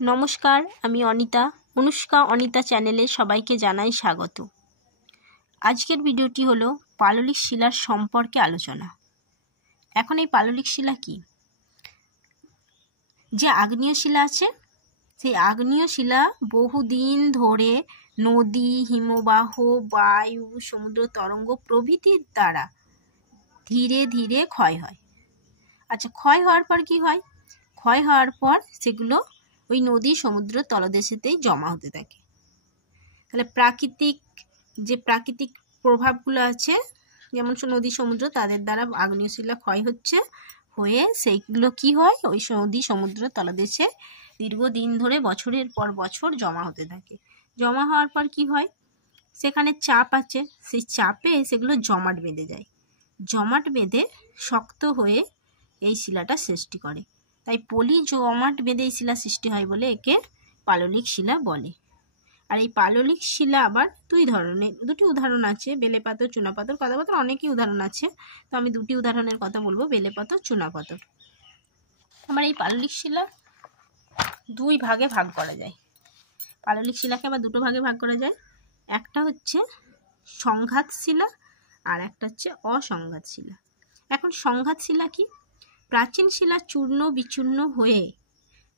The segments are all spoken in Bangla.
নমস্কার, আমি অনিতা। অনুষ্কা অনিতা চ্যানেলে সবাইকে জানাই স্বাগত। আজকের ভিডিওটি হলো পাললিক শিলার সম্পর্কে আলোচনা। এখন এই পাললিক শিলা কি? যে আগ্নেয় শিলা আছে, সেই আগ্নেয় শিলা বহুদিন ধরে নদী, হিমবাহ, বায়ু, সমুদ্র তরঙ্গ প্রভৃতির দ্বারা ধীরে ধীরে ক্ষয় হয়। আচ্ছা, ক্ষয় হওয়ার পর কি হয়? ক্ষয় হওয়ার পর সেগুলো ওই নদী, সমুদ্র তলদেশেতেই জমা হতে থাকে। তাহলে প্রাকৃতিক প্রভাবগুলো আছে, যেমন নদী, সমুদ্র, তাদের দ্বারা আগ্নেয় শিলা ক্ষয় হয়ে সেইগুলো কি হয়, ওই নদী, সমুদ্র তলদেশে দীর্ঘদিন ধরে বছরের পর বছর জমা হতে থাকে। জমা হওয়ার পর কি হয়, সেখানে চাপ আছে, সেই চাপে সেগুলো জমাট বেঁধে যায়। জমাট বেঁধে শক্ত হয়ে এই শিলাটা সৃষ্টি করে। তাই পলি জমাট বেঁধে এই শিলা সৃষ্টি হয় বলে একে পাললিক শিলা বলে। আর এই পাললিক শিলা আবার দুটি উদাহরণ আছে, বেলেপাথর, চুনাপাথর। পাথর অনেকই উদাহরণ আছে, তো আমি দুটি উদাহরণের কথা বলবো, বেলেপাথর, চুনাপাথর। আমার এই পাললিক শিলা দুই ভাগে ভাগ করা যায়। পাললিক শিলাকে আবার দুটো ভাগে ভাগ করা যায়। একটা হচ্ছে সংঘাত শিলা আর একটা হচ্ছে অসংঘাত শিলা। এখন সংঘাত শিলা কি? প্রাচীন শিলা চূর্ণ বিচূর্ণ হয়ে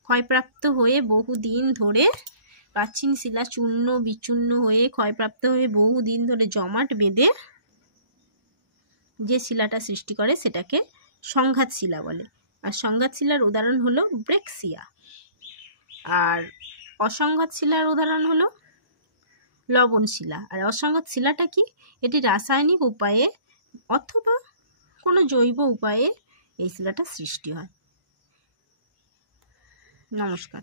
ক্ষয়প্রাপ্ত হয়ে বহুদিন ধরে বহুদিন ধরে জমাট বেঁধে যে শিলাটা সৃষ্টি করে সেটাকে সংঘাত শিলা বলে। আর সংঘাত শিলার উদাহরণ হলো ব্রেক্সিয়া। আর অসংঘাত শিলার উদাহরণ হলো লবণ শিলা। আর অসংঘাত শিলাটা কি? এটি রাসায়নিক উপায়ে অথবা কোনো জৈব উপায়ে এই শিলাটা সৃষ্টি হয়। নমস্কার।